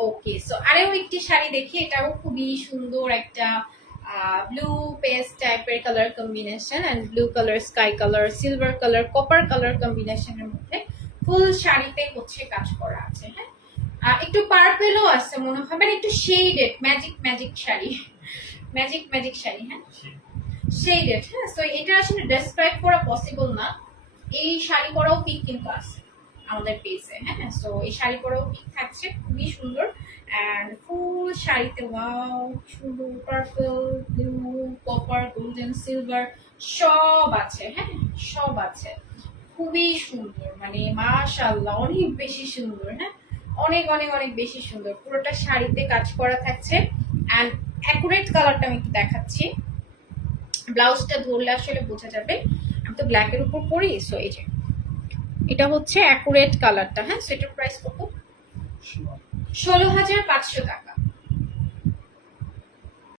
Okay so আরেও একটি শাড়ি দেখি এটাও খুবই সুন্দর একটা ব্লু পেস্ট টাইপের colour combination and blue colour sky colour silver colour copper colour কম্বিনেশনের মধ্যে ফুল শাড়িতে হচ্ছে কাজ করা আছে হ্যাঁ? একটু পার্পেলও আছে মনে হয় মানে একটু shaded magic magic sari magic magic sari হ্যাঁ? শেডেড হ্যাঁ? সো এটা আসলে ডেসক্রাইব করা পসিবল না। এই শাড়ি পরাও পিক কিন্তু আছে। আমাদের পেজে হ্যাঁ? সো এই শাড়ি পরেও পিক থাকছে, খুবই সুন্দর। অ্যান্ড ফুল শাড়িতে ওয়াও সুন্দর purple blue copper golden silver সব আছে হ্যাঁ? সব আছে। খুবই সুন্দর মানে মাশাআল্লাহ, অনেক বেশি সুন্দর হ্যাঁ? অনেক অনেক অনেক বেশি সুন্দর। পুরোটা শাড়িতে কাজ করা থাকছে। অ্যান্ড অ্যাকুরেট কালারটা আমি একটু দেখাচ্ছি। ব্লাউজটা ধরলে আসলে বোঝা যাবে। আমি তো ব্ল্যাকের উপর পরি সো এই যে এটা হচ্ছে অ্যাকুরেট কালারটা হ্যাঁ? সেটার প্রাইস কত? ষোলো হাজার পাঁচশো টাকা।